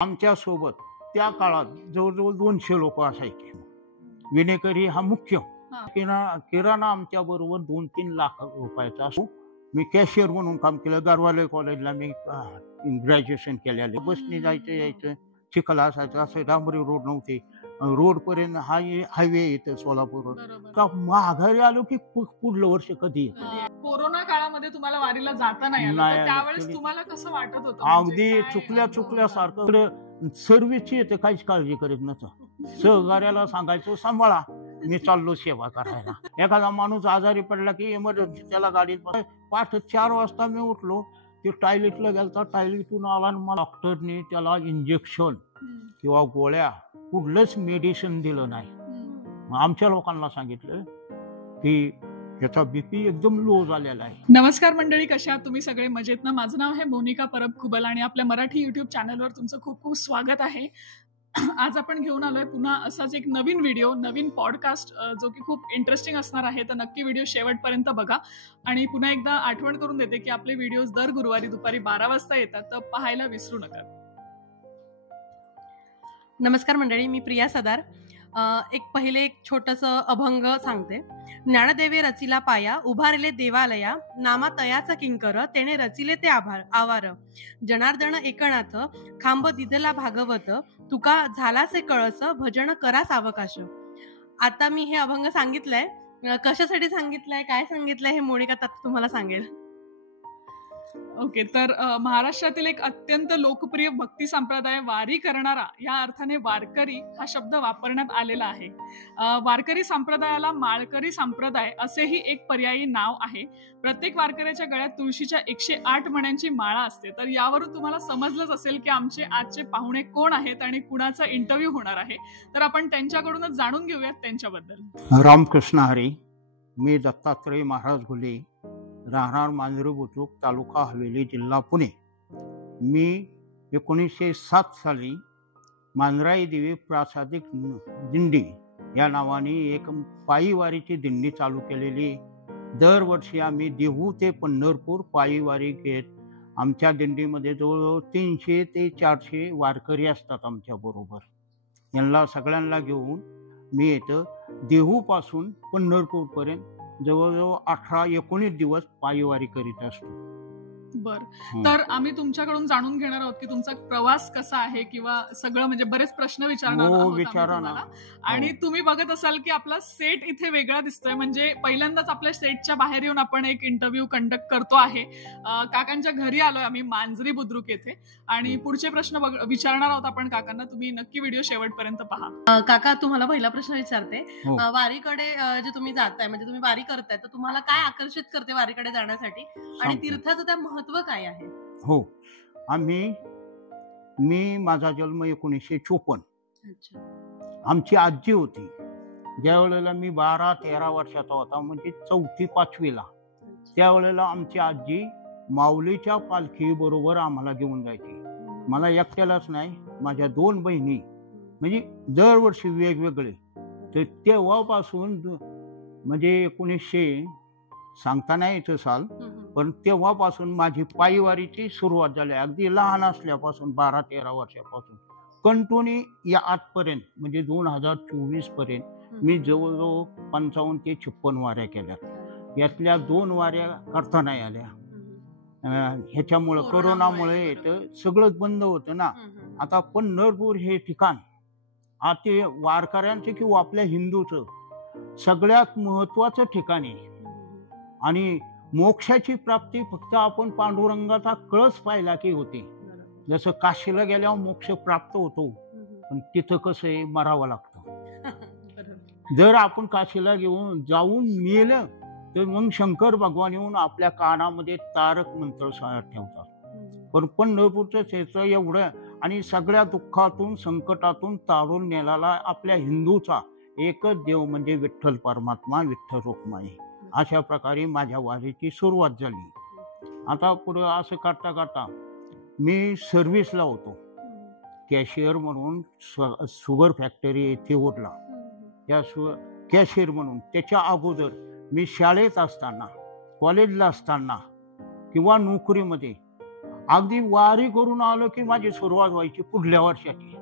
आमच्या सोबत त्या काळात जवळजवळ 200 लोक असायचे. विनेकरी हा मुख्य. किराणा आमच्या बरोबर 2-3 लाख रुपयाचा असो. मी कॅशियर म्हणून काम केलं. गरवाले कॉलेजला मी ग्रॅज्युएशन केलेलं. बसने जायचं यायचं, चिखल असायचं, असं डांबरी रोड नव्हते. रोडपर्यंत हायवे येतं सोलापूर. का माघारी आलो की पुढलं वर्ष कधी कोरोना काळामध्ये तुम्हाला वारीला जाता नाही आलं, त्यावेळेस तुम्हाला कसं वाटत होतं? अगदी चुकल्यासारखं. सर्व्हिसची येते, काहीच काळजी करीत नव्हतं. सहकार्याला सांगायचो सांभाळा, मी चाललो सेवा करायला. एखादा माणूस आजारी पडला की इमर्जन्सी त्याला गाडीत पहाटे 4 वाजता मी उठलो. ते टॉयलेटला गेलता, टॉयलेटून आला, मला डॉक्टरने त्याला इंजेक्शन किंवा गोळ्या कुठलंच मेडिसिन दिलं नाही. आमच्या लोकांना सांगितलं की याचा बीपी एकदम लो झालेला आहे. नमस्कार मंडळी, कशा आहात तुम्ही सगळे? मजेत ना? माझं नाव आहे मोनिका परब कुबल आणि आपल्या मराठी युट्यूब चॅनलवर तुमचं खूप खूप स्वागत आहे. आज आपण घेऊन आलोय पुन्हा असाच एक नवीन व्हिडिओ, नवीन पॉडकास्ट, जो की खूप इंटरेस्टिंग असणार आहे. तर नक्की व्हिडिओ शेवटपर्यंत बघा. आणि पुन्हा एकदा आठवण करून देते की आपले व्हिडिओज दर गुरुवारी दुपारी 12 वाजता येतात, तर पाहायला विसरू नका. नमस्कार मंडळी, मी प्रिया सदार. एक छोटंसं अभंग सांगते. ज्ञानदेवे रचिला पाया, उभारले देवालया, नामा तयाचा किंकर, तेने रचिले ते आवार. जनार्दन एकनाथ, खांब दिदला भागवत, तुका झालासे कळस, भजन करा सावकाश. आता मी हे अभंग सांगितलंय, कशासाठी सांगितलंय, काय सांगितलंय हे मोनिका तुम्हाला सांगेल. ओके, तर महाराष्ट्रातील एक अत्यंत लोकप्रिय भक्ती संप्रदाय वारी करणारा, या अर्थाने वारकरी हा शब्द वापरण्यात आलेला आहे. वारकरी संप्रदायाला माळकरी संप्रदाय असेही एक पर्यायी नाव आहे. प्रत्येक वारकऱ्याच्या गळ्यात तुळशीच्या 108 मण्यांची माळा असते. तर यावरून तुम्हाला समजलंच असेल की आमचे आजचे पाहुणे कोण आहेत आणि कुणाचा इंटरव्ह्यू होणार आहे. तर आपण त्यांच्याकडूनच जाणून घेऊयात त्यांच्याबद्दल. रामकृष्ण हरी. मी दत्तात्रय महाराज घुले, राहणार मांजरी बुद्रुक, तालुका हवेली, जिल्हा पुणे. मी 1907 साली मांजराई देवी प्रासादिक दिंडी या नावाने एक पायी वारीची दिंडी चालू केलेली. दरवर्षी आम्ही देहू ते पंढरपूर पायी वारी घेत. आमच्या दिंडीमध्ये जवळजवळ 300 ते 400 वारकरी असतात आमच्या बरोबर. यांना सगळ्यांना घेऊन मी येतं. देहूपासून पंढरपूरपर्यंत जवळजवळ 18-19 दिवस पायीवारी करीत असतो. बर, तर आम्ही तुमच्याकडून जाणून घेणार आहोत की तुमचा प्रवास कसा आहे, किंवा सगळं म्हणजे बरेच प्रश्न विचारणार आहोत. आणि तुम्ही बघत असाल की आपला सेट इथे वेगळा दिसतोय. म्हणजे पहिल्यांदाच आपल्या सेटच्या बाहेर येऊन आपण एक इंटरव्ह्यू कंडक्ट करतो आहे. काकांच्या घरी आलोय आम्ही, मांजरी बुद्रुक येथे. आणि पुढचे प्रश्न विचारणार आहोत आपण काकांना. तुम्ही नक्की व्हिडिओ शेवटपर्यंत पहा. काका, तुम्हाला पहिला प्रश्न विचारते. वारीकडे जे तुम्ही जाताय, म्हणजे तुम्ही वारी करताय, तर तुम्हाला काय आकर्षित करते वारीकडे जाण्यासाठी, आणि तीर्थाचं त्या महत्व काय आहे? हो, मी माझा जन्म 1954. आमची आजी होती ज्या वेळेला मी 12-13 वर्षाचा होता, म्हणजे 4वी-5वीला. त्यावेळेला आमची आजी माऊलीच्या पालखी बरोबर आम्हाला घेऊन जायची. मला एकट्यालाच नाही, माझ्या 2 बहिणी, म्हणजे दरवर्षी वेगवेगळे. तर तेव्हापासून म्हणजे 1900 सांगता नाही येतं साल, पण तेव्हापासून माझी पायीवारीची सुरुवात झाली. अगदी लहान असल्यापासून 12-13 वर्षापासून कंटिन्यू या आजपर्यंत, म्हणजे 2024 पर्यंत मी जवळजवळ 55 ते 56 वाऱ्या केल्या. यातल्या 2 वाऱ्या करता नाही आल्या. ह्याच्यामुळं कोरोनामुळे सगळंच बंद होतं ना. आता पंढरपूर हे ठिकाण ते वारकऱ्यांचं किंवा आपल्या हिंदूचं सगळ्यात महत्वाचं ठिकाण आहे. आणि मोक्षाची प्राप्ती फक्त आपण पांडुरंगाचा कळस पाहिला की होते. जसं काशीला गेल्यावर मोक्ष प्राप्त होतो, पण तिथं कसं आहे, मरावं लागतं. जर आपण काशीला जाऊन मेलं तर मग शंकर भगवान येऊन आपल्या कानामध्ये तारक मंत्र ठेवतात. पण पंढरपूरचं त्याचं एवढं, आणि सगळ्या दुःखातून संकटातून तारून नेलेला आपल्या हिंदूचा एकच देव म्हणजे विठ्ठल परमात्मा, विठ्ठल रुक्माई. अशा प्रकारे माझ्या वारीची सुरुवात झाली. आता पुढे असं करता करता मी सर्व्हिसला होतो, कॅशियर म्हणून. शुगर फॅक्टरी येथे ओढला, त्या कॅशियर म्हणून. त्याच्या अगोदर मी शाळेत असताना, कॉलेजला असताना किंवा नोकरीमध्ये अगदी वारी करून आलो की माझी सुरुवात व्हायची पुढल्या वर्षाची.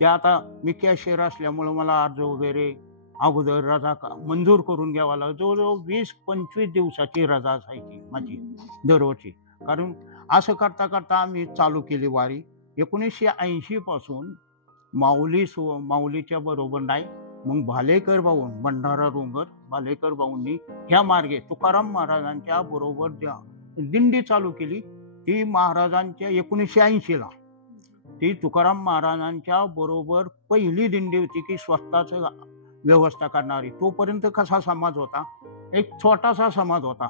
ते आता मी कॅशियर असल्यामुळं मला अर्ज वगैरे अगोदर रजा मंजूर करून घ्यावा लागला. जवळजवळ 20-25 दिवसाची रजा असायची माझी दरवर्षी. कारण असं करता करता आम्ही चालू केली वारी. 1980 पासून माऊलीच्या बरोबर नाही, मग भालेकर भाऊन भंडारा डोंगर भालेकर भाऊंनी ह्या मार्गे तुकाराम महाराजांच्या बरोबर दिंडी चालू केली. ती महाराजांच्या 1980ला ती तुकाराम महाराजांच्या बरोबर पहिली दिंडी होती की स्वतःच व्यवस्था करणारी. तोपर्यंत कसा समाज होता, एक छोटासा समाज होता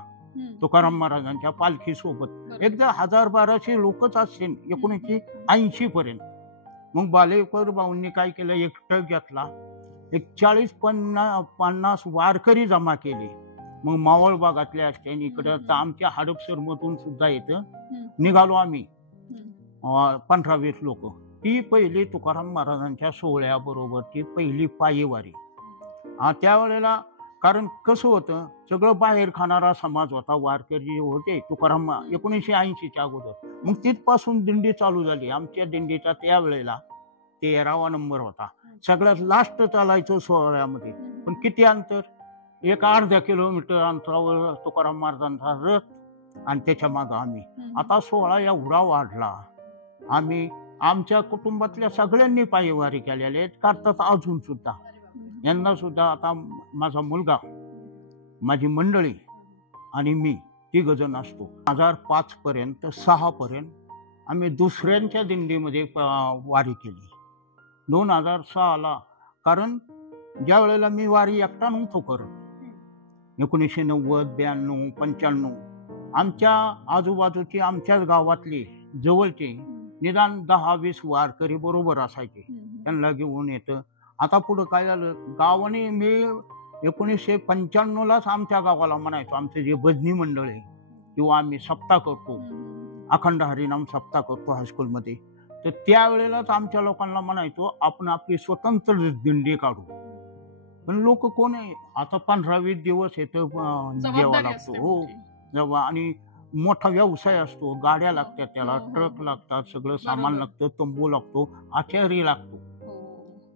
तुकाराम महाराजांच्या पालखी सोबत. एकदा 1000-1200 लोकच असतील 1980 पर्यंत. मग भालेकर भाऊंनी काय केलं, एक ट्रक घेतला, एक 40-50 वारकरी जमा केले. मग मावळ भागातले असते इकडं तर आमच्या हडपसर मधून सुद्धा येतं. निघालो आम्ही 15-20 लोक. ती पहिली तुकाराम महाराजांच्या सोहळ्याबरोबरची पहिली पायी वारी. त्यावेळेला कारण कसं होतं, सगळं बाहेर खाणारा समाज होता, वारकरी होते तुकाराम 1980च्या अगोदर. मग तिथपासून दिंडी चालू झाली. आमच्या दिंडीचा त्यावेळेला 13वा नंबर होता. सगळ्यात लास्ट चालायचं सोहळ्यामध्ये. पण किती अंतर, एक अर्धा किलोमीटर अंतरावर तुकाराम महाराजांचा रथ आणि त्याच्या मागं आम्ही. आता सोहळा एवढा वाढला, आम्ही आमच्या कुटुंबातल्या सगळ्यांनी पायीवारी केलेली आहेत, करतात अजून सुद्धा. यंदा सुद्धा आता माझा मुलगा, माझी मंडळी आणि मी 3 जण असतो. 2005 पर्यंत 6 पर्यंत आम्ही दुसऱ्यांच्या दिंडीमध्ये वारी केली. 2006ला कारण ज्या वेळेला मी वारी एकटा नव्हतो करत, 1990, 92, 95 आमच्या आजूबाजूची आमच्याच गावातली जवळचे निदान 10-20 वारकरी बरोबर असायचे, त्यांना घेऊन येतं. आता पुढं काय झालं, गावाने मी 1995लाच आमच्या गावाला म्हणायचो, आमचे जे भजनी मंडळ आहे किंवा आम्ही सप्ताह करतो, अखंड हरिनाम सप्ताह करतो हायस्कूलमध्ये, तर त्यावेळेलाच आमच्या लोकांना म्हणायचो आपण आपली स्वतंत्र दिंडी काढू. पण लोक कोण आहे, आता 15-20 दिवस येतं जेवा लागतो. हो, जेव्हा आणि मोठा व्यवसाय असतो, गाड्या लागतात, त्याला ट्रक लागतात, सगळं सामान लागतं, तंबू लागतो, आचारी लागतो.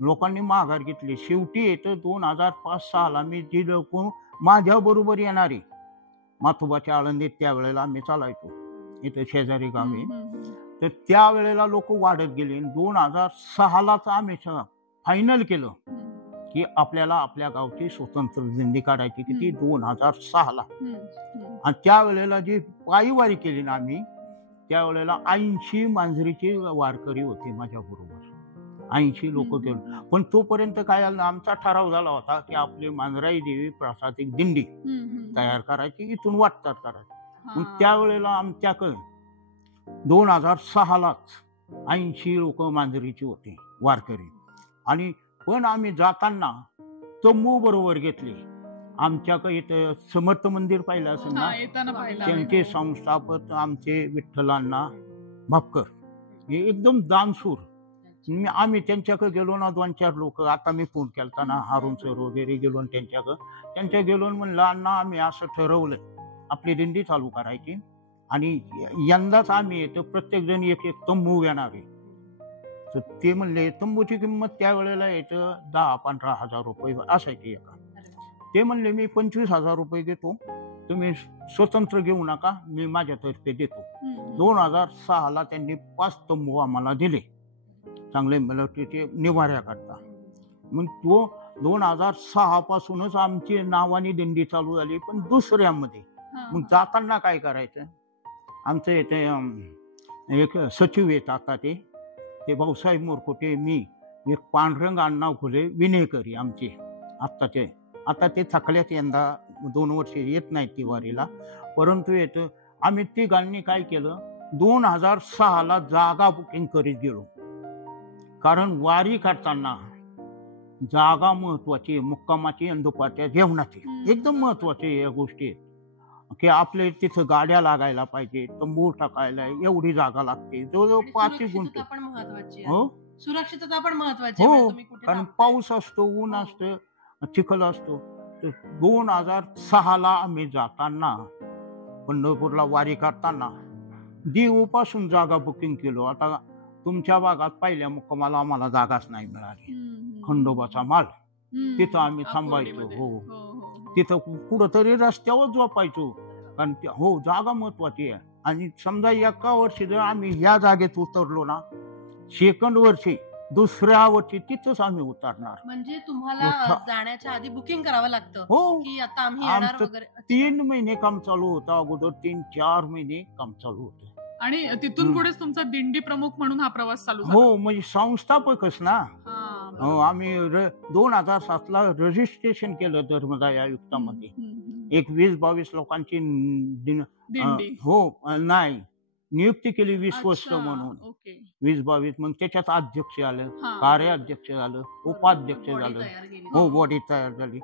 लोकांनी माघार घेतली. शेवटी येतं 2005-06ला मी जी लोक माझ्या बरोबर येणारी माथोबाच्या आळंदीत त्यावेळेला आम्ही चालायचो, इथं शेजारी गावी, तर त्यावेळेला लोक वाढत गेले. 2006लाच आम्ही फायनल केलं की आपल्याला आपल्या गावची स्वतंत्र दिंडी काढायची. किती, 2006ला. आणि त्यावेळेला जी पायीवारी केली ना आम्ही, त्यावेळेला 80 मांजरीचे वारकरी होते माझ्या बरोबर, 80 लोक गेलो. पण तोपर्यंत काय झालं, आमचा ठराव झाला होता की आपली मांजराई देवी प्रासादिक दिंडी तयार करायची, इथून वाटतात करायची. मग त्यावेळेला आमच्याकडे 2006लाच 80 लोक मांजरीचे होते वारकरी. आणि पण आम्ही जाताना तंबू बरोबर घेतले. आमच्याकडे इथं समर्थ मंदिर पाहिलं असेल ना, त्यांचे संस्थापक आमचे विठ्ठलांना भापकर, हे एकदम दानशूर. आम्ही त्यांच्याकडे गेलो ना, 2-4 लोक, आता मी फोन केलता ना, हारून सर वगैरे गेलो त्यांच्या गेलो म्हणलं, अण्णा आम्ही असं ठरवलं आपली दिंडी चालू करायची आणि यंदाच आम्ही येतो, प्रत्येक जण एक तंबू घेणार आहे. तर ते म्हणले तंबूची किंमत त्यावेळेला येतं 10-15 हजार रुपये असायची एका. ते म्हणले मी 25,000 रुपये देतो, तुम्ही स्वतंत्र घेऊ नका, मी माझ्यातर्फे देतो. 2006ला त्यांनी 5 तंबू आम्हाला दिले, चांगले मिलिटरीचे निवाऱ्याकरता. मग तो 2006 पासूनच आमची नावानी दिंडी चालू झाली. पण दुसऱ्यामध्ये मग जाताना काय करायचं, आमचं इथे एक सचिव येत आता ते भाऊसाहेब मोरकोटे, मी, एक पांडुरंग अण्णा फुले विनेकरी आमचे आत्ताचे. आता ते थकल्यात, यंदा 2 वर्ष येत नाहीत ती वारीला, परंतु येतं. आम्ही तिघांनी काय केलं, 2006ला जागा बुकिंग करीत गेलो. कारण वारी काढताना जागा महत्वाची, मुक्कामाची आणि दुपारच्या जेवणाची एकदम महत्वाची या गोष्टी आहेत की आपले तिथं गाड्या लागायला पाहिजे, तंबू टाकायला एवढी जागा लागते, जवळजवळ 5 गुंठे. हो, सुरक्षितता पण महत्वाची. हो, कारण पाऊस असतो, ऊन असतं, चिखल असतो. तर 2006ला आम्ही जाताना पंढरपूरला वारी करताना देहू पासून जागा बुकिंग केलो. आता तुमच्या भागात पहिल्या मुक्कामाला आम्हाला जागाच नाही मिळाली. खंडोबाचा माल तिथं आम्ही थांबायचो. हो, तिथं कुठंतरी रस्त्यावर झोपायचो. कारण हो, जागा महत्वाची आहे. आणि समजा एका वर्षी जर आम्ही ह्या जागेत उतरलो ना, सेकंड वर्षी दुसऱ्या वर्षी तिथंच आम्ही उतरणार. म्हणजे तुम्हाला जाण्याच्या आधी बुकिंग करावं लागतं हो, की आता आम्ही येणार वगैरे. 3 महिने काम चालू होतं अगोदर, 3-4 महिने काम चालू होतं. आणि तिथून पुढेच तुमचा दिंडी प्रमुख म्हणून हा प्रवास चालू झाला. हो, म्हणजे संस्थापकच ना. हो, आम्ही 2007ला रजिस्ट्रेशन केलं धर्मदाय आयुक्तामध्ये. एक 20-22 लोकांची दिंडी. हो, नाही, नियुक्ती केली विश्वस्त अच्छा, म्हणून. ओके. 20-22 मग त्याच्यात अध्यक्ष झालं, हा. कार्याध्यक्ष झालं, उपाध्यक्ष बॉडी झालं. तयार केली. हो, बॉडी तयार झाली.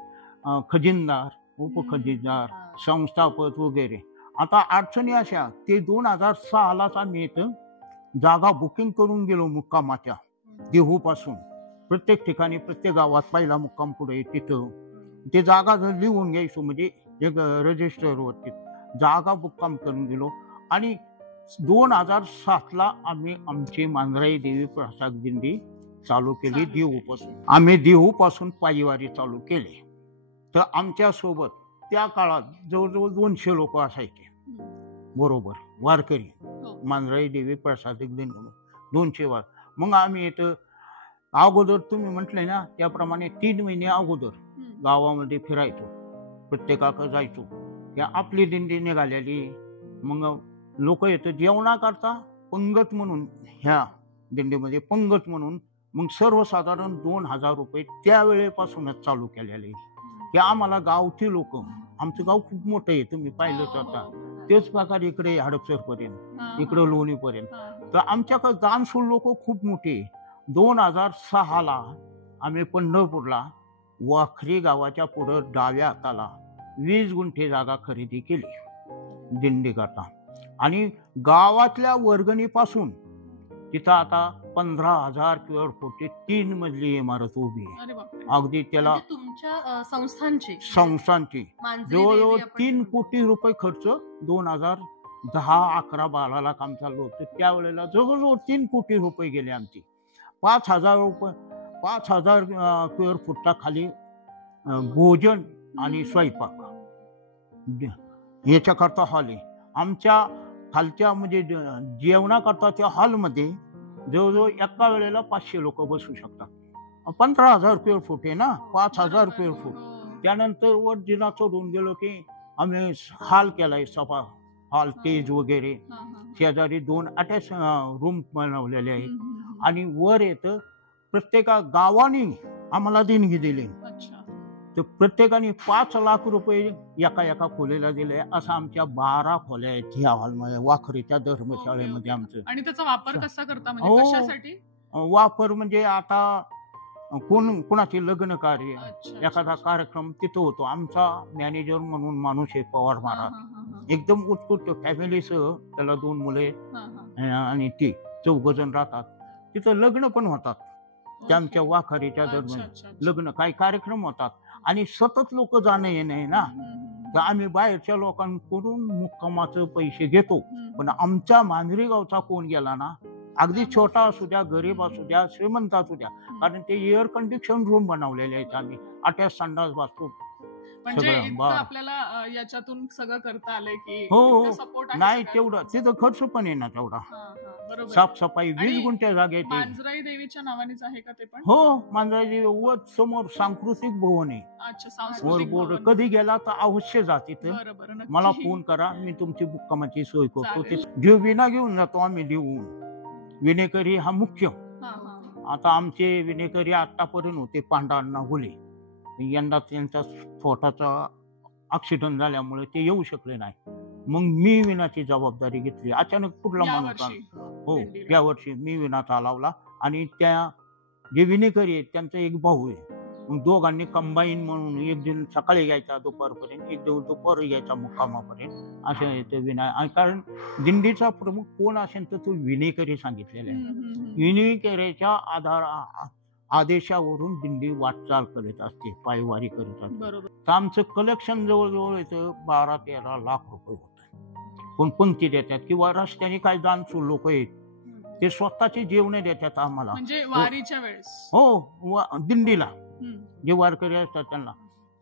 खजिनदार, उपखजिनदार, संस्थापक वगैरे. आता अडचणी अशा, ते 2006लाच आम्ही इथं जागा बुकिंग करून गेलो मुक्कामाच्या. देहू पासून प्रत्येक ठिकाणी, प्रत्येक गावात पहिला मुक्काम पुढे तिथं ते जागा लिहून घ्यायचो. म्हणजे एक रजिस्टरवरती जागा मुक्काम करून गेलो. आणि 2007ला आम्ही आमची मांजराई देवी प्रसाद दिंडी चालू केली देहू पासून. आम्ही देहू पासून पायीवारी चालू केली. तर आमच्या सोबत त्या काळात जवळजवळ 200 लोक असायचे बरोबर, वारकरी. मांजराई देवी प्रसाद दिंडी 200 वार. मग आम्ही इथं अगोदर तुम्ही म्हटले ना त्याप्रमाणे 3 महिने अगोदर गावामध्ये फिरायचो, प्रत्येकाकडे जायचो. या आपली दिंडी निघालेली. मग लोक येतं जेवणाकरता पंगत म्हणून, ह्या दिंडीमध्ये पंगत म्हणून मग सर्वसाधारण 2000 रुपये त्यावेळेपासूनच चालू केलेले. की आम्हाला गावची लोक, आमचं गाव खूप मोठं आहे, तुम्ही पाहिलंच आता. तेच प्रकार इकडे हडपसरपर्यंत, इकडे लोणीपर्यंत. तर आमच्याकडे दानशूर लोक खूप मोठे. 2006ला आम्ही पंढरपूरला वाखरी गावाच्या पुढं डाव्या हाताला 20 गुंठे जागा खरेदी केली दिंडी करता. आणि गावातल्या वर्गणीपासून तिथं आता 15,000 स्क्वेअर फूटची 3 मजली इमारत उभी आहे. अगदी त्याला तुमच्या संस्थांची जवळजवळ 3 कोटी रुपये खर्च 2010-11-12ला काम चालू होतं. त्यावेळेला जवळजवळ 3 कोटी रुपये गेले आमचे. 5,000 स्क्वेअर फूटच्या खाली भोजन आणि स्वयंपाक याच्याकरता हॉल आहे. आमच्या खालच्या म्हणजे जेवणाकरता त्या हॉलमध्ये जवळजवळ एका वेळेला 500 लोक बसू शकतात. 15,000 स्क्वेअर फूट आहे ना, 5,000 स्क्वेअर फूट. त्यानंतर वर जिना चढून गेलो की आम्ही हॉल केलाय, सभा हॉल, स्टेज वगैरे. शेजारी 2 अटॅच रूम बनवलेले आहेत. आणि वर येतं प्रत्येका गावाने आम्हाला देणगी दिली. तर प्रत्येकाने 5 लाख रुपये एका खोलीला दिले. असं आमच्या 12 खोल्या आहेत ह्या हॉलमध्ये, वाखरीच्या धर्मशाळेमध्ये आमचं. आणि त्याचा वापर कसा करता, म्हणजे कशासाठी वापर? म्हणजे आता कोणाचे लग्न कार्य, एखादा कार्यक्रम तिथं होतो. आमचा मॅनेजर म्हणून माणूस आहे पवार महाराज, एकदम उत्कृष्ट फॅमिलीसह. त्याला 2 मुले आणि ते 4 जण राहतात तिथं. लग्न पण होतात त्या आमच्या वाखारीच्या दरम्यान. लग्न काही कार्यक्रम होतात आणि सतत लोक जाणं येणं आहे ना. तर आम्ही बाहेरच्या लोकांकडून मुक्कामाचे पैसे घेतो. पण आमच्या मांजरी गावचा कोण गेला ना, अगदी छोटा असू द्या, गरीब असू द्या, श्रीमंत असू द्या, कारण ते एअर कंडिशन रूम बनवलेले आहेत आम्ही. अटॅच संडास बाथरूम. म्हणजे आपल्याला याच्यातून सगळं करता आलंय की हो. सपोर्ट नाही तेवढा तिथं खर्च पण आहे ना तेवढा. साफसफाई 20 गुंठ्या जागेची. मांजराई देवीच्या नावानेच आहे का ते पण? हो, मांजराई देवी वर समोर सांस्कृतिक भवन आहे. वर बोर्ड. कधी गेला तर अवश्य जा तिथं. मला फोन करा, मी तुमची मुक्कामाची सोय करतो. जे विना घेऊन जातो आम्ही देऊन. विनेकरी हा मुख्य. आता आमचे विनेकरी आतापर्यंत होते पांढरा हुले. यंदा त्यांचा छोटाचा ऍक्सिडेंट झाल्यामुळे ते येऊ शकले नाही. मग मी विनाची जबाबदारी घेतली. अचानक कुठला माणूस आला. हो, या वर्षी मी विना चालवला. आणि त्या जे विनेकरी आहेत त्यांचा एक भाऊ आहे. मग दोघांनी कंबाईन म्हणून एक दिन सकाळी यायचा दुपारपर्यंत, एक दिवस दुपार यायचा मुक्कामापर्यंत, असं येतं विना. कारण दिंडीचा प्रमुख कोण असेल तर तो विनेकरी सांगितलेला आहे. विनेकरीच्या आदेशावरून दिंडी वाटचाल करीत असते, पायवारी करीत असते. तर आमचं कलेक्शन जवळजवळ येतं 12-13 लाख रुपये होतं. कोण पंक्ती देतात किंवा रस्त्याने काही दानशूर लोक आहेत ते स्वतःचे जेवणे देतात आम्हाला. म्हणजे वारीच्या वेळेस हो, दिंडीला जे वारकरी असतात त्यांना.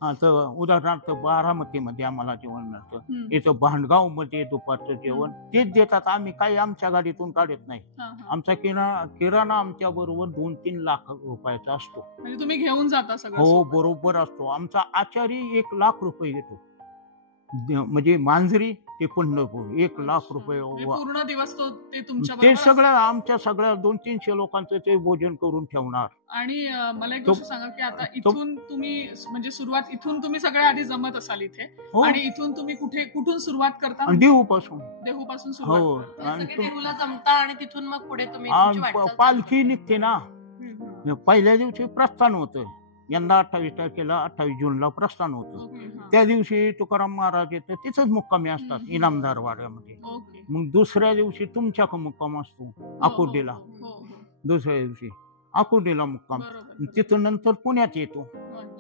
तर उदाहरणार्थ बारामतीमध्ये आम्हाला जेवण मिळतं, इथं भांडगाव मध्ये दुपारचं जेवण तेच देतात. आम्ही काही आमच्या गाडीतून काढत नाही. आमचा किराणा आमच्या बरोबर 2-3 लाख रुपयाचा असतो. म्हणजे तुम्ही घेऊन जाता सगळं? हो, बरोबर असतो. आमचा आचारी 1 लाख रुपये घेतो, म्हणजे मांजरी ते पंढरपूर 1 लाख रुपये. पूर्ण दिवस ते सगळं आमच्या सगळ्या 200-300 लोकांचं ते भोजन करून ठेवणार. आणि मला एक गोष्ट सांगा की आता इथून तुम्ही म्हणजे सुरुवात इथून तुम्ही सगळ्या आधी जमत असाल इथे, आणि इथून तुम्ही कुठून सुरुवात करता? देहूपासून सुरुवात. हो, देहूला जमता आणि तिथून मग पुढे तुम्ही पालखी निघते ना. पहिल्या दिवशी प्रस्थान होतं. यंदा 28 तारखेला 28 जूनला प्रस्थान होतं. त्या दिवशी तुकाराम महाराज येतं, तिथंच मुक्कामी असतात इनामदार वाड्यामध्ये. मग दुसऱ्या दिवशी तुमच्या मुक्काम असतो आकुर्डीला. दुसऱ्या दिवशी आकुर्डीला मुक्काम. तिथून नंतर पुण्यात येतो,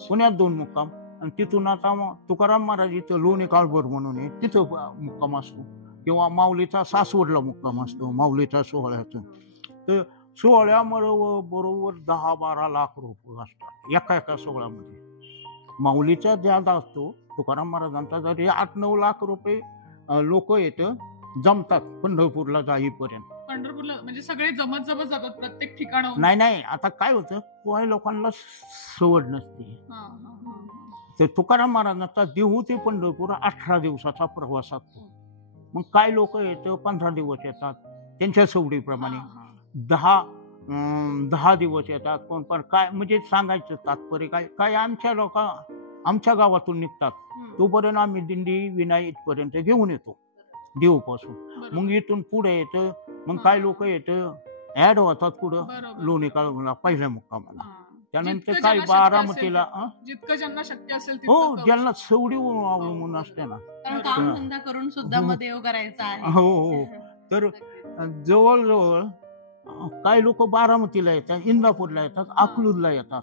पुण्यात 2 मुक्काम. आणि तिथून आता तुकाराम महाराज इथं लोणी काळभोर म्हणून आहे, तिथं मुक्काम असतो. किंवा माऊलीचा सासवडला मुक्काम असतो, माऊलीचा सोहळ्याचं. तर सोहळ्याबरोबर 10-12 लाख रुपये असतात एका सोहळ्यामध्ये. माऊलीचा ज्यादा असतो, तुकाराम महाराजांचा जरी 8-9 लाख रुपये लोक येतं जमतात पंढरपूरला जाईपर्यंत. पंढरपूरला म्हणजे सगळे जमत जातात प्रत्येक ठिकाण? नाही, आता काय होतं, काही लोकांना सवड नसते. तर तुकाराम महाराजांचा देहू ते पंढरपूर 18 दिवसाचा प्रवास असतो. मग काय लोक येतं 15 दिवस येतात त्यांच्या सवडीप्रमाणे, 10 दिवस येतात कोण. पण काय म्हणजे सांगायचं तात्पर्य काय आमच्या गावातून निघतात तोपर्यंत आम्ही दिंडी विनाई इथपर्यंत घेऊन येतो देऊपासून. मग इथून पुढे येतं, मग काय लोक येतं ऍड होतात पुढं लोणी काळभोरला पहिल्या मुक्कामाला. त्यानंतर काय बारामतीला जितकं ज्यांना शक्य असेल. हो, ज्यांना सवडी अवलंबून असते ना, कामधंदा करून सुद्धा देव करायचा आहे. हो. तर जवळजवळ काही लोक बारामतीला येतात, इंदापूरला येतात, अकलूजला येतात.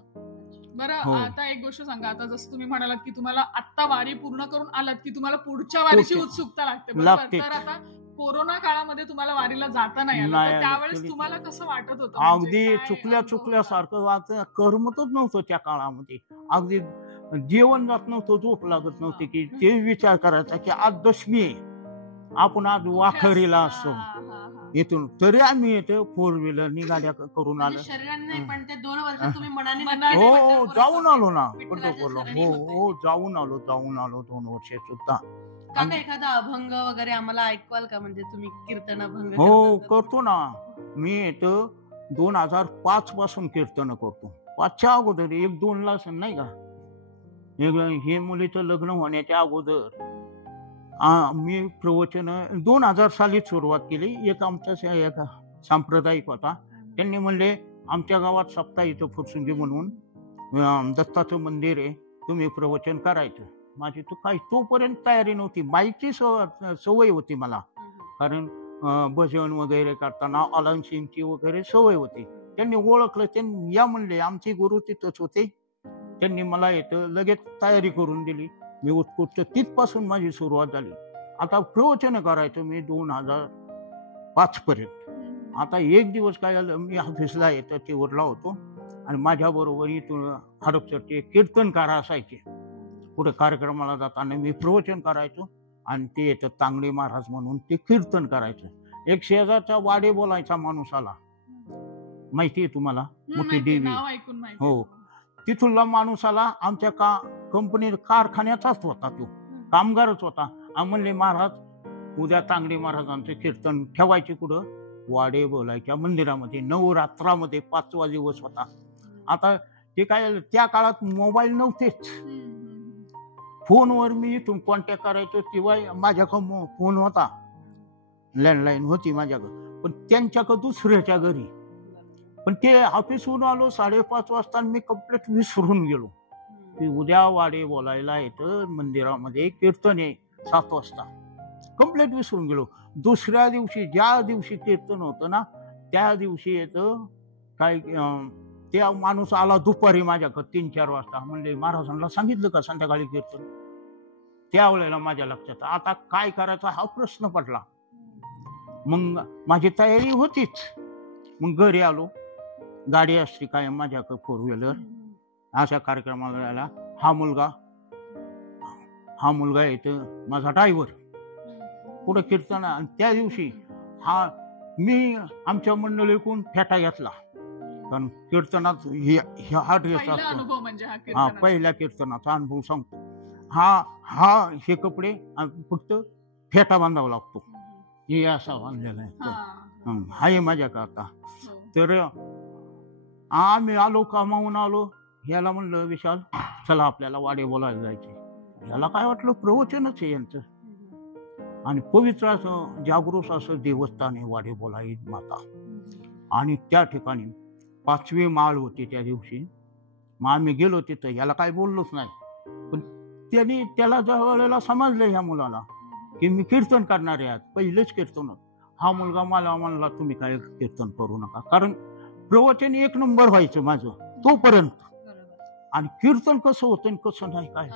बरं, आता एक गोष्ट सांगा. आता जसं तुम्ही म्हणालात की तुम्हाला आता वारी पूर्ण करून आलात की तुम्हाला पुढच्या वारीची उत्सुकता लागते. तर आता कोरोना काळामध्ये तुम्हाला वारीला जाता नाही आलं, त्यावेळेस तुम्हाला कसं वाटत होतं? अगदी चुकल्यासारखं करमतच नव्हतं त्या काळामध्ये. अगदी जेवण जात नव्हतं, झोप लागत नव्हती. की ते विचार करायचा की आज दशमी आहे, आपण आज वाखरीला असतो इथून. तरी आम्ही येतो 4 व्हीलरनी गाड्या करून आलो. पण ते 2 वर्ष तुम्ही मनाने हो, जाऊन आलो ना पंढरपूरला. हो, जाऊन आलो 2 वर्ष सुद्धा. एखादा अभंग वगैरे आम्हाला ऐकवाल का? म्हणजे तुम्ही कीर्तन अभंग? हो, करतो ना. मी येतो 2005 पासून कीर्तन करतो. 5च्या अगोदर 1-2 नाही का, हे मुलीचं लग्न होण्याच्या अगोदर मी प्रवचन 2000 सालीच सुरुवात केली. एक आमचा सांप्रदायिक होता, त्यांनी म्हणले आमच्या गावात सप्ताह इथं फुरसुंगी म्हणून दत्ताचं मंदिर आहे, तुम्ही प्रवचन करायचं. माझी तर काही तोपर्यंत तयारी नव्हती. बाईकची सवय होती मला, कारण भजन वगैरे करताना अलाउन्सिंगची वगैरे सवय होती. त्यांनी ओळखलं, त्यांनी या म्हणले, आमचे गुरु तिथंच होते, त्यांनी मला येतं लगेच तयारी करून दिली. मी उत्कृष्ट तिथपासून माझी सुरुवात झाली. आता प्रवचन करायचं मी 2005 पर्यंत. आता एक दिवस काय झालं, मी ऑफिसला येतं चिवरला होतो आणि माझ्याबरोबर इथून हडपसरचे कीर्तनकार असायचे. पुढे कार्यक्रमाला जाताना मी प्रवचन करायचो आणि ते येतं तांगडे महाराज म्हणून ते कीर्तन करायचं. एक शेजारचा वाडे बोलायचा माणूस आला, माहिती आहे तुम्हाला, मोठी देवी. हो, तिथूनला माणूस आला, आमच्या कंपनी कारखान्याचाच होता, तो कामगारच होता. म्हणले महाराज उद्या तांगडे महाराजांचं कीर्तन ठेवायचे कुठं? वाडे बोलायच्या मंदिरामध्ये, नवरात्रामध्ये 5वा दिवस होता. आता ते काय, त्या काळात मोबाईल नव्हतेच. फोनवर मी इथून कॉन्टॅक्ट करायचो, शिवाय माझ्याकडं फोन होता, लँडलाईन होती माझ्याकडं, पण त्यांच्याकडं दुसऱ्याच्या घरी. पण ते ऑफिसहून आलो 5:30 वाजता, मी कंप्लीट विसरून गेलो की उद्या वाडे बोलायला येतं मंदिरामध्ये कीर्तन आहे 7 वाजता. कंप्लीट विसरून गेलो. दुसऱ्या दिवशी ज्या दिवशी कीर्तन होतं ना, त्या दिवशी येतं काय, त्या माणूस आला दुपारी माझ्याकडे 3-4 वाजता. म्हणले महाराजांना सांगितलं का संध्याकाळी कीर्तन? त्यावेळेला माझ्या लक्षात आता काय करायचा हा प्रश्न पडला. मग माझी तयारी होतीच. मग घरी आलो, गाडी असते काय माझ्याकडे 4 व्हीलर. अशा कार्यक्रमाला जायला हा मुलगा येतो माझा ड्रायव्हर पुढे कीर्तन. आणि त्या दिवशी मी आमच्या मंडळीकडून फेटा घेतला, कारण कीर्तनात हा ड्रेस असतो. पहिल्या कीर्तनाचा अनुभव सांगतो. हे कपडे फक्त फेटा बांधावा लागतो, हे असा बांधलेला आहे. हाय माझ्याकडे आता. तर आम्ही आलो, कामावून आलो. ह्याला म्हणलं विशाल चला आपल्याला वाडे बोलायला जायचे. ह्याला काय वाटलं प्रवचनच आहे यांचं. आणि पवित्र असं जागृत असं देवस्थान आहे वाडे बोलाई माता. आणि त्या ठिकाणी 5वी माळ होती त्या दिवशी. मग आम्ही गेलो तिथं. याला काय बोललोच नाही, पण त्याला ज्या वेळेला समजलं ह्या मुलाला की मी कीर्तन करणार आहे, पहिलेच कीर्तन. हा मुलगा मला म्हणला तुम्ही काय कीर्तन करू नका, कारण प्रवचन 1 नंबर व्हायचं माझं तोपर्यंत. आणि कीर्तन कसं होतं आणि कसं नाही काय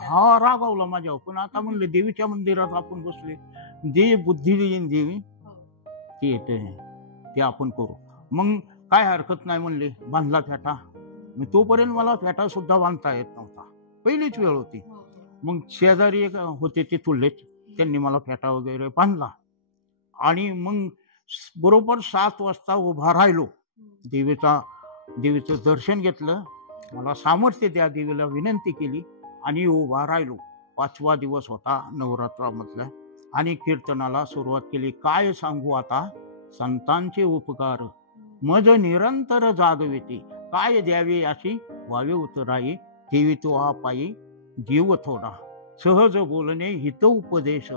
हा रागावला माझ्यावर. पण आता म्हणलं देवीच्या मंदिरात आपण बसले, जे बुद्धी देईन देवी ते येते, ते आपण करू. मग काय हरकत नाही म्हणले. बांधला फेटा. मी तोपर्यंत मला फेटा सुद्धा बांधता येत नव्हता, पहिलीच वेळ होती. मग शेजारी एक होते ते तुल्लेच, त्यांनी मला फेटा वगैरे बांधला. आणि मग बरोबर 7 वाजता उभा राहिलो. देवीचं दर्शन घेतलं. मला सामर्थ्य त्या देवीला विनंती केली आणि उभा राहिलो. 5वा दिवस होता नवरात्रामधला. आणि कीर्तनाला सुरुवात केली. काय सांगू आता संतांचे उपकार मज निरंतर जागविते, काय द्यावे अशी वावे उतराई, देवी तो पायी जीव थोडा, सहज बोलणे हित उपदेश,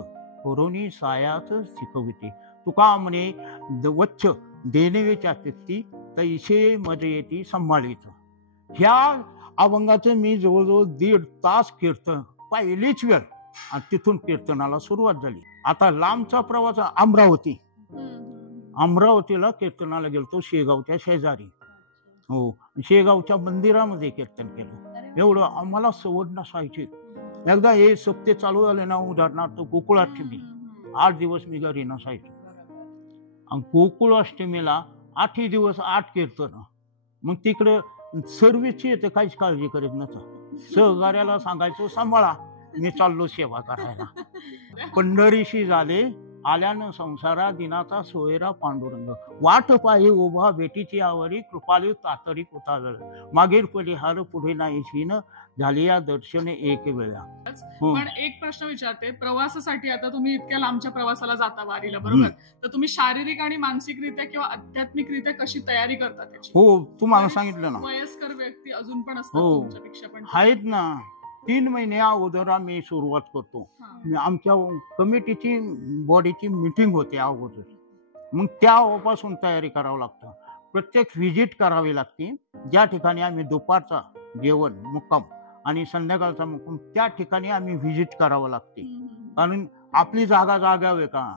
करोनी सायाच शिकविते. तुका म्हणे वच्छ देणेच्या तिथती, तैसे मज येती सांभाळीत. ह्या अभंगाचं मी जवळजवळ 1.5 तास कीर्तन, पहिलीच वेळ. आणि तिथून कीर्तनाला सुरुवात झाली. आता लांबचा प्रवास अमरावतीला कीर्तनाला गेलतो, शेगावच्या शेजारी. हो, शेगावच्या मंदिरामध्ये कीर्तन केलं. एवढं आम्हाला सवड नसायची. एकदा हे सप्ते चालू झाले ना, उदाहरणार्थ गोकुळाष्टमी, 8 दिवस मी घरी नसायचो. आणि गोकुळाष्टमीला 8 दिवस 8 कीर्तन. मग तिकडं सर्व्हिसची येते, काहीच काळजी करीत नव्हतं. सहकार्याला सांगायचो सांभाळा, मी चाललो सेवा करायला. पंढरीशी झाले आल्यानं संसारा, दिनाचा सोयरा पांडुरंग, वाट पाही उभा भेटीची आवरी, कृपालू तातडी पुतावळ, मागील परिहार पुढे नाही शिन, झाली या दर्शने एक वेळा. पण एक प्रश्न विचारते, प्रवासासाठी आता तुम्ही इतक्या लांबच्या प्रवासाला जाता वारीला, बरोबर? तर तुम्ही शारीरिक आणि मानसिकरित्या किंवा आध्यात्मिकरित्या कशी तयारी करता त्याची? हो, तुम्हाला सांगितलं ना, वयस्कर व्यक्ती अजून पण असतात तुमच्यापेक्षा पण आहेत ना. 3 महिने अगोदर आम्ही सुरुवात करतो. आमच्या कमिटीची बॉडीची मीटिंग होते अगोदर. मग त्यापासून तयारी करावं लागतं. प्रत्येक व्हिजिट करावी लागते. ज्या ठिकाणी आम्ही दुपारचा जेवण मुक्काम आणि संध्याकाळचा मुक्काम, त्या ठिकाणी आम्ही व्हिजिट करावं लागते. कारण आपली जागा जागावे का,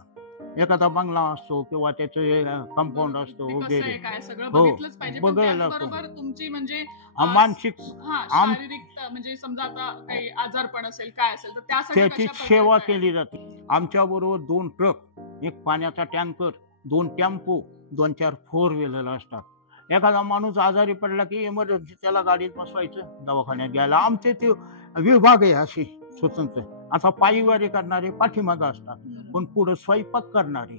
एखादा बंगला असतो किंवा त्याचं कंपाऊंड असतो वगैरे, बघायला तुमची म्हणजे मानसिक शारीरिक म्हणजे समजा आता काही आजारपण असेल काय असेल तर त्याची सेवा केली जाते. आमच्या बरोबर 2 ट्रक, एक पाण्याचा टँकर, 2 टेम्पो, 2-4 4 व्हीलर असतात. एखादा माणूस आजारी पडला की इमर्जन्सी त्याला गाडीत बसवायचं, दवाखान्यात घ्यायला. आमचे ते विभाग आहे असे स्वतंत्र. आता पायीवारी करणारे पाठीमागं असतात, पण पुढे स्वयंपाक करणारे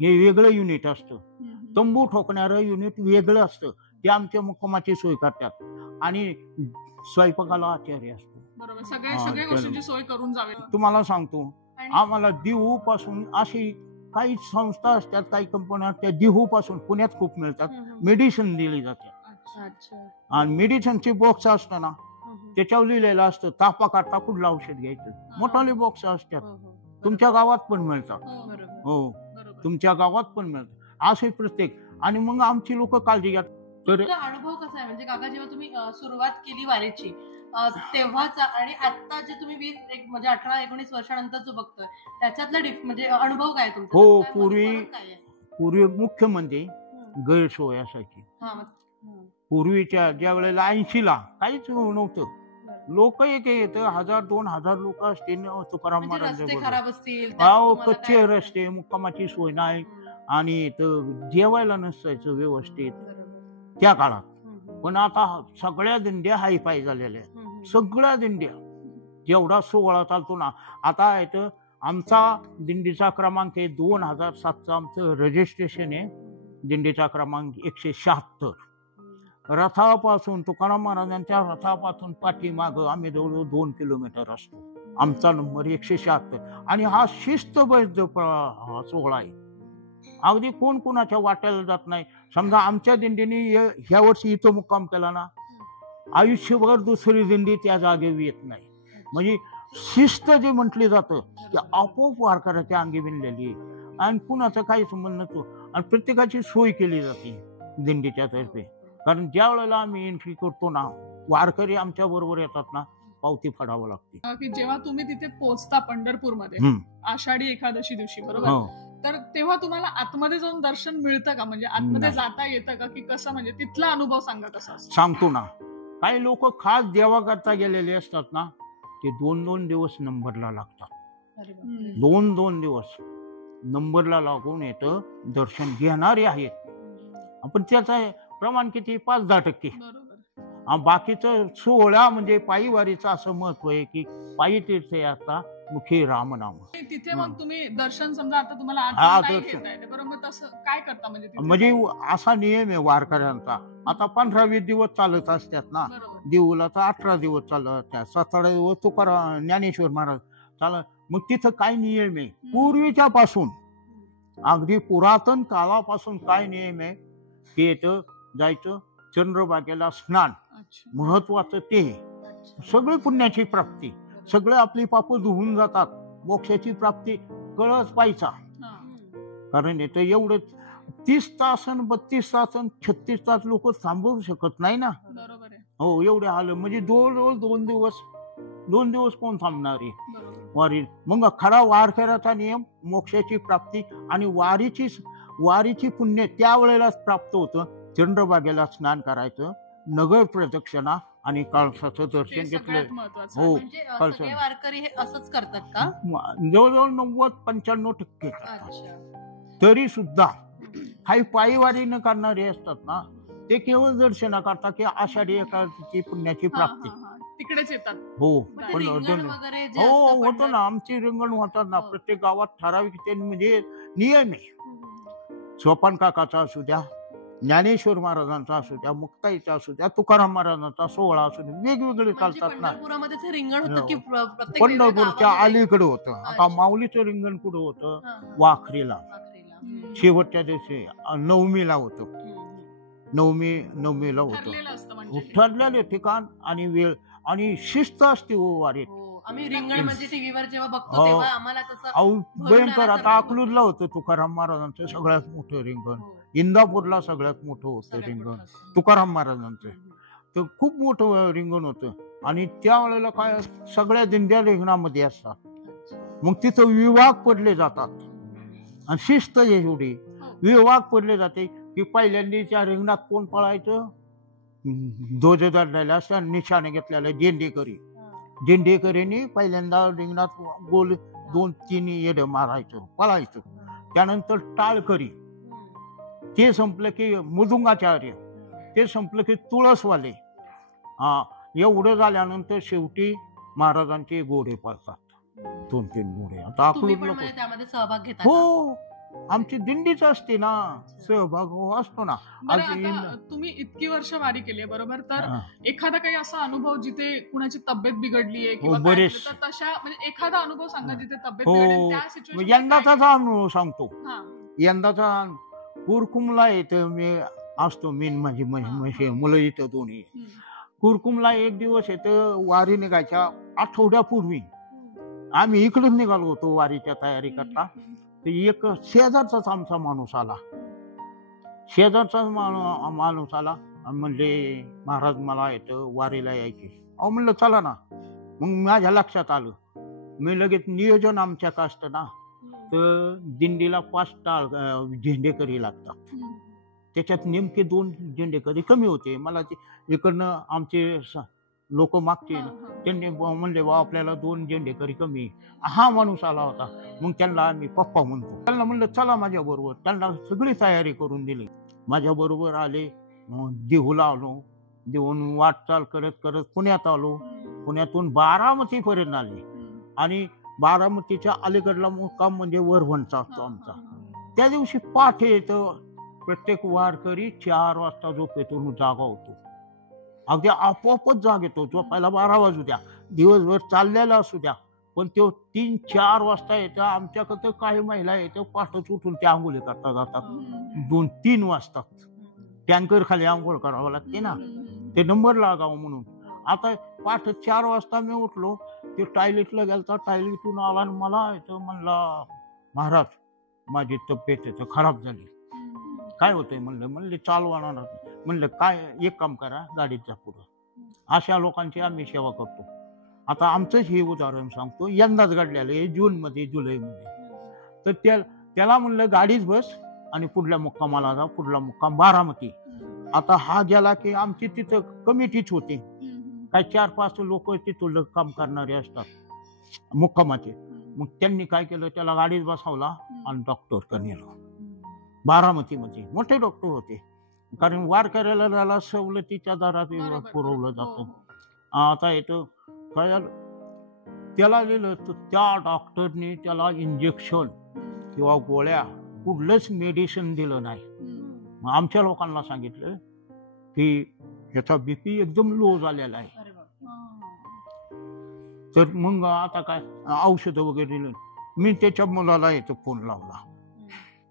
हे वेगळं युनिट असतं. तंबू ठोकणारं युनिट वेगळं असतं. ते आमच्या मुक्कामाची सोय करतात आणि स्वयंपाकाला आचार्य असतो. सगळ्या गोष्टींची सोय करून जावे. तुम्हाला सांगतो, आम्हाला दिहू पासून अशी काही संस्था असतात, काही कंपन्या त्या दिहू पासून पुण्यात खूप मिळतात, मेडिसिन दिली जाते. आणि मेडिसिनचे बॉक्स असतं ना, त्याच्यावर लिहिलेलं असतं तापा करता कुठलं औषध घ्यायचं. मोठाले बॉक्स असतात, तुमच्या गावात पण मिळतात. हो, तुमच्या गावात पण मिळतात असे प्रत्येक. आणि मग आमची लोक काळजी घ्या. तर अनुभव कसा आहे म्हणजे काका, जेव्हा तुम्ही सुरुवात केली वारीची तेव्हाचा आणि आता जे तुम्ही म्हणजे 18-19 वर्षानंतर जो बघतोय त्याच्यातला म्हणजे अनुभव काय तुमचा? हो, पूर्वी मुख्य म्हणजे गैरसोय असायची. पूर्वीच्या ज्या वेळेला 80ला काहीच नव्हतं, लोक एक येतं 1000-2000 लोक असतील तुकाराम म्हणजे रस्ते महाराजांच्या खराब असतील अहो कच्चे रस्ते, मुक्कामाची सोय नाही आणि जेवायला नसायचं व्यवस्थित त्या काळात. पण आता सगळ्या दिंड्या हायफाय झालेल्या आहेत, सगळ्या दिंड्या. जेवढा सोहळा चालतो ना आता येतं आमचा दिंडीचा क्रमांक आहे 2007चं आमचं रजिस्ट्रेशन आहे. दिंडीचा क्रमांक 176. रथापासून तुकाराम महाराजांच्या रथापासून पाठीमाग आम्ही जवळजवळ 2 किलोमीटर असतो. आमचा नंबर 176 आणि हा शिस्तबद्ध सोहळा आहे. अगदी कोण कोणाच्या वाट्याला जात नाही. समजा आमच्या दिंडीने ह्या वर्षी इथं मुक्काम केला ना, आयुष्यभर दुसरी दिंडी त्या जागेवर येत नाही. म्हणजे शिस्त जी म्हटली जातं की आपोआप वारकऱ्याच्या अंगी विणलेली आहे आणि कुणाचा काही संबंध नसतो आणि प्रत्येकाची सोय केली जाते दिंडीच्या तर्फे. कारण ज्या वेळेला आम्ही एंट्री करतो ना, वारकरी आमच्या बरोबर येतात ना, पावती फाडावं लागते. की जेव्हा तुम्ही तिथे पोहोचता पंढरपूरमध्ये आषाढी एकादशी दिवशी, बरोबर, तर तेव्हा तुम्हाला आतमध्ये जाऊन दर्शन मिळतं का? म्हणजे आतमध्ये जाता येतं का की कसं? म्हणजे तिथला अनुभव सांगा कसा असतो. सांगतो ना. काही लोक खास देवाकरता गेलेले असतात ना, ते 2-2 दिवस नंबरला लागतात. 2-2 दिवस नंबरला लागून येतं, दर्शन घेणारे आहेत. आपण त्याचं प्रमाण किती? 5-10%. बाकीचं सोहळा म्हणजे पायी वारीचं असं महत्व आहे की पायी तीर्थयात्रा मुखी रामनाम. तिथे मग तुम्ही दर्शन समजा आता तुम्हाला आत नाही घेता येते, बरोबर, तसं काय करता? म्हणजे असा नियम आहे वारकऱ्यांचा. आता 15-20 दिवस चालत असतात ना, देऊला तर 18 दिवस चालत, 17 दिवस तुकाराम ज्ञानेश्वर महाराज चालत. मग तिथं काय नियम आहे? पूर्वीच्या पासून अगदी पुरातन काळापासून काय नियम आहे की इथं जायचं, चंद्रभागेला स्नान, महत्वाचं ते. सगळी पुण्याची प्राप्ती, सगळे आपली पाप धुवून जातात, मोक्षाची प्राप्ती कळस पाहिचा. कारण इथं एवढं 30 तास 32 तास 36 तास लोक थांबवू शकत नाही ना. हो, एवढे आलं म्हणजे 2 दिवस कोण थांबणार आहे वारी? मग खरा वारकऱ्याचा नियम मोक्षाची प्राप्ती आणि वारीची पुण्य त्यावेळेलाच प्राप्त होतं. चंद्रभागेला स्नान करायचं, नगर प्रदक्षिणा आणि कळसाचं दर्शन घेतलं. हो, सगळे वारकरी हे असंच करतात का? जवळजवळ 90-95% तरी सुद्धा काही पायीवारी न करणारे असतात ना, ते केवळ दर्शनाकरता की आषाढी एकादशीची पुण्याची प्राप्ती तिकडेच येतात. हो, हो, होतो ना. आमची रिंगण होतात ना प्रत्येक गावात. ठराविक म्हणजे नियम आहे. सोपान काकाचा असू द्या, ज्ञानेश्वर महाराजांचा असू द्या, मुक्ताईचा असू द्या, तुकाराम महाराजांचा सोहळा असू द्या, वेगवेगळे चालतात ना. पंढरपूरच्या अलीकडे होतं. आता माऊलीचं रिंगण कुठं होतं? वाखरीला. शेवटच्या दिवशी नवमीला होतं. नवमीला होतं. ठरलेले ठिकाण आणि वेळ आणि शिस्त असते वारीत. आम्ही रिंगण म्हणजे टीव्हीवर जेव्हा बघतो तेव्हा आम्हाला तसं भयंकर. आता अकलूजला होतं तुकाराम महाराजांचं सगळ्यात मोठं रिंगण. इंदापूरला सगळ्यात मोठं होतं रिंगण तुकाराम महाराजांचं. तर खूप मोठं रिंगण होतं आणि त्यावेळेला काय सगळ्या दिंड्या रिंगणामध्ये असतात. मग तिथं विभाग पडले जातात आणि शिस्त एवढी विभाग पडले जाते की पहिल्यांदा त्या रिंगणात कोण पळायचं? ध्वजदंडाला असं निशाणे घेतलेला झेंडेकरीने पहिल्यांदा रिंगणात गोल 2-3 येडं मारायचं, पळायचं. त्यानंतर टाळकरी, ते संपलं की मृदुंगाचार्य, ते संपलं की तुळसवाले. एवढं झाल्यानंतर शेवटी महाराजांचे घोडे पळतात, 2-3 घोडे. आता त्यामध्ये सहभाग घेतात? हो, आमची दिंडीच असते ना, सहभाग असतो ना. तुम्ही इतकी वर्ष वारी केली आहे, बरोबर, तर एखादा काही असा अनुभव जिथे कुणाची तब्येत बिघडली आहे किंवा तशा म्हणजे एखादा अनुभव सांगा जिथे तब्येत बिघडली त्या सिच्युएशन. यंदाचा अनुभव सांगतो. यंदाचा कुरकुमला येतं मी असतो, माझी मुलं इथं दोन्ही. कुरकुमला एक दिवस येतं वारी निघायच्या आठवड्यापूर्वी आम्ही इकडून निघालो होतो वारीच्या तयारी करता. एक शेजारचाच आमचा माणूस आला, माणूस आला म्हणले महाराज मला येतं वारीला यायचे. अहो म्हणलं चला ना. मग माझ्या लक्षात आलं, मी लगेच नियोजन आमच्याकडे असतं ना, तर दिंडीला 5 झेंडेकरी लागतात. त्याच्यात नेमके 2 झेंडेकरी कमी होते. मला ते इकडनं आमचे लोक मागचे त्यांनी म्हणले बा आपल्याला 2 झेंडेकरी कमी आहे. हा माणूस आला होता. मग त्यांना आम्ही पप्पा म्हणतो. त्यांना म्हणलं चला माझ्या बरोबर. त्यांना सगळी तयारी करून दिली. माझ्या बरोबर आले. देहूला आलो. देहून वाटचाल करत करत पुण्यात आलो. पुण्यातून बारामतीपर्यंत आले आणि बारामतीच्या अलीकडला मुक्काम म्हणजे वरवणचा असतो आमचा. त्या दिवशी पाठे येतं प्रत्येक वारकरी 4 वाजता झोपेतून जागा होतो. अगदी आपोआपच जाग येतो. झोपायला 12 वाजू द्या, दिवसभर चाललेला असू द्या, पण तो 3-4 वाजता येतं. आमच्याकडं काही महिला येतं पाठच उठून त्या आंघोळी करता जातात. 2-3 वाजतात. टँकर खाली आंघोळ करावं लागते ना, ते नंबर लागावं म्हणून. आता पाठ 4 वाजता मी उठलो. ते टॉयलेटला गेलता. टॉयलेटून आला आणि मला येतं म्हणला महाराज माझी तब्येत येतं खराब झाली. काय होतंय म्हणले चालवणार. म्हणलं काय एक काम करा गाडीत जा पुढं. अशा लोकांची आम्ही सेवा करतो. आता आमचंच हे उदाहरण सांगतो. यंदाच घडलेलं आहे जूनमध्ये जुलैमध्ये. तर त्याला म्हणलं गाडीच बस आणि पुढल्या मुक्कामाला जा. पुढला मुक्काम बारामती. आता हा गेला की आमची तिथं कमिटीच होती. काय 4-5 लोक तिथं काम करणारे असतात मुक्कामाचे. मग त्यांनी काय केलं त्याला गाडीत बसवला आणि डॉक्टर नेलं बारामतीमध्ये. मोठे डॉक्टर होते कारण वारकऱ्याला त्याला सवलतीच्या दरात पुरवलं जातं. आता येतं काय झालं त्याला लिहिलं तर त्या डॉक्टरने त्याला इंजेक्शन किंवा गोळ्या कुठलंच मेडिसिन दिलं नाही. मग आमच्या लोकांना सांगितलं की ह्याचा BP एकदम लो झालेला आहे. तर मग आता काय औषधं वगैरे दिलं. मी त्याच्या मुलाला येतो फोन लावला.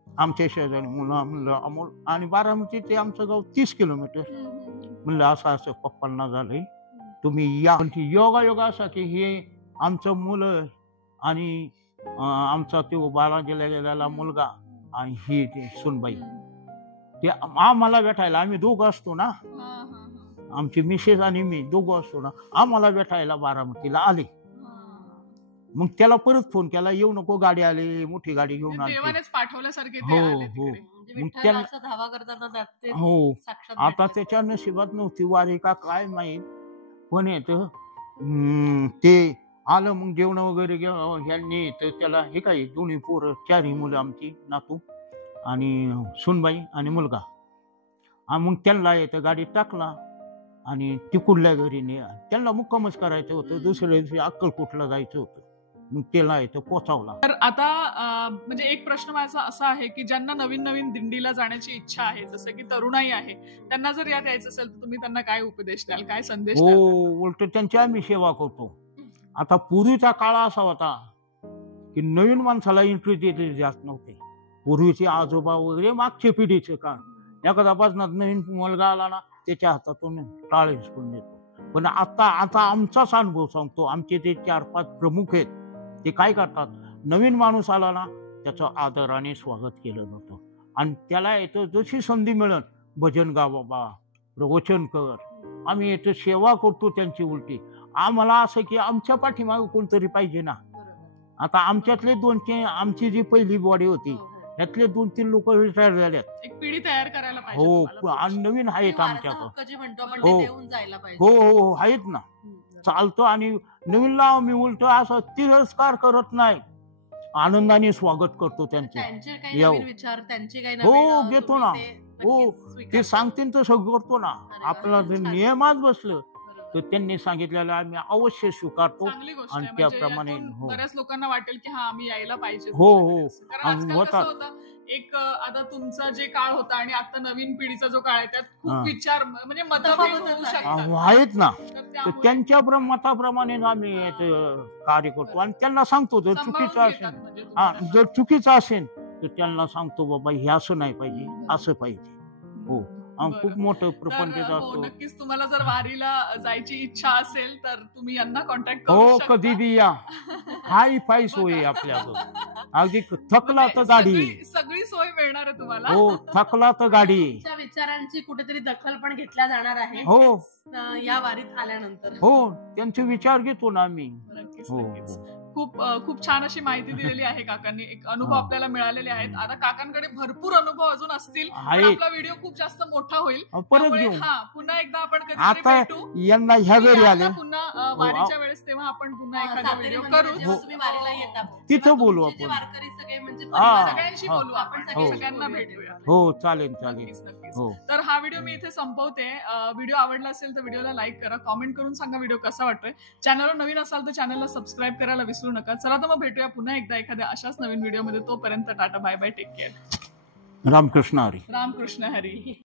आमच्या शेजारी मुलं म्हणलं अमोल आणि बारामती ते आमचं गाव 30 किलोमीटर. म्हणलं असं असं पप्पांना झालंय तुम्ही या. योगा असा की हे आमचं मुलं आणि आमचा तो बाराजीला गेलेला मुलगा आणि ही ते सुनबाई ते आम्हाला भेटायला. आम्ही दोघं असतो ना, आमची मिसेस आणि मी दोघं असतो ना. आम्हाला भेटायला बारामतीला आले. मग त्याला परत फोन केला येऊ नको गाडी आली मोठी गाडी घेऊन आली. हो. हो आता त्याच्या नशिबात नव्हती वारी का काय माहीत पण येत ते आलं. मग जेवण वगैरे ह्यांनी तर त्याला हे काय 2 पोरं 4 मुलं आमची नातू आणि सुनबाई आणि मुलगा. मग त्यांना येतं गाडीत टाकला आणि तिकडल्या घरी त्यांना मुक्कामच करायचं होतं. दुसऱ्या दिवशी अक्कलकोटला जायचं होतं. मग त्याला येतं पोचावला. तर आता म्हणजे एक प्रश्न माझा असा आहे की ज्यांना नवीन दिंडीला जाण्याची इच्छा आहे जसं की तरुणाई आहे त्यांना जर यात यायचं असेल तर तुम्ही त्यांना काय उपदेश द्याल, काय संदेश द्याल? हो उलट त्यांची आम्ही सेवा करतो. आता पूर्वीचा काळ असा होता की नवीन माणसाला एंट्री देते जात नव्हते. पूर्वीचे आजोबा वगैरे मागच्या पिढीचे काळ. एखादा बसनात नवीन मुलगा आला ना त्याच्या हातातून टाळे हिसकून देतो. पण आता आमचाच अनुभव सांगतो. आमचे ते 4-5 प्रमुख आहेत ते काय करतात नवीन माणूस आला ना त्याचं आदराने स्वागत केलं जातं आणि त्याला येतं जशी संधी मिळत भजन गा बाबा प्रवचन कर. आम्ही येतो सेवा करतो त्यांची उलटी. आम्हाला असं की आमच्या पाठीमागे कोणतरी पाहिजे ना. आता आमच्यातले 2-3 आमची जी पहिली बॉडी होती त्यातले 2-3 लोक रिटायर झाल्यात. एक पिढी तयार करायला पाहिजे. हो आणि नवीन आहेत आमच्याकडे. हो आहेत ना चालतो. आणि नवीनला आम्ही उलट असं तिरस्कार करत नाही आनंदाने स्वागत करतो त्यांचे. हो घेतो ना. हो ते सांगतील तसं करतो ना. आपला जर नियमात बसलं तर त्यांनी सांगितलेलं आम्ही अवश्य स्वीकारतो आणि त्याप्रमाणे. बऱ्याच लोकांना वाटेल की हा आम्ही यायला पाहिजे. हो एक आता तुमचा जे काळ होता आणि आता नवीन पिढीचा जो काळ आहे त्यात खूप विचार म्हणजे मतभेद होऊ शकतात आहेत ना. तर त्यांच्या मताप्रमाणे आम्ही कार्य करतो आणि त्यांना सांगतो जर चुकीचं असेल जर चुकीचं असेल तर त्यांना सांगतो बाबा हे असं नाही पाहिजे असं पाहिजे. हो खूप मोठं प्रपंच असतो. नक्कीच तुम्हाला जर वारीला जायची इच्छा असेल तर तुम्ही यांना कॉन्टॅक्ट करू हो कधी बी या. हाय फाय सोय आपल्याकडे. अगदी थकला तर गाडी सगळी सोय मिळणार आहे तुम्हाला. हो थकला तर गाडी. विचारांची कुठेतरी दखल पण घेतल्या जाणार आहे हो या वारीत आल्यानंतर. हो त्यांचे विचार घेतो ना आम्ही. नक्कीच. खूप छान अशी माहिती दिलेली आहे काकांनी. एक अनुभव आपल्याला मिळालेले आहेत. आता काकांकडे भरपूर अनुभव अजून असतील, पण आपला व्हिडिओ खूप जास्त मोठा होईल. परत घेऊ. पुन्हा एकदा आपण कधीतरी आता भेटू. यंदा ह्या घरी आले पुन्हा वारीच्या वेळेस, तेव्हा आपण पुन्हा एखादा व्हिडिओ करू. तिथं बोलू आपण. सगळ्यांशी बोलू आपण, सगळ्यांना भेटूया. हो चालेल. हो. तर हा व्हिडिओ मी इथे संपवते. व्हिडिओ आवडला असेल तर व्हिडिओला लाईक करा, कॉमेंट करून सांगा व्हिडिओ कसा वाटतोय. चॅनलवर नवीन असाल तर चॅनलला सबस्क्राईब करायला विसरू नका. चला तर मग भेटूया पुन्हा एकदा एखाद्या अशाच नवीन व्हिडिओमध्ये. तोपर्यंत tata, bye bye, take care. Ramkrishna Hari. Ramkrishna Hari.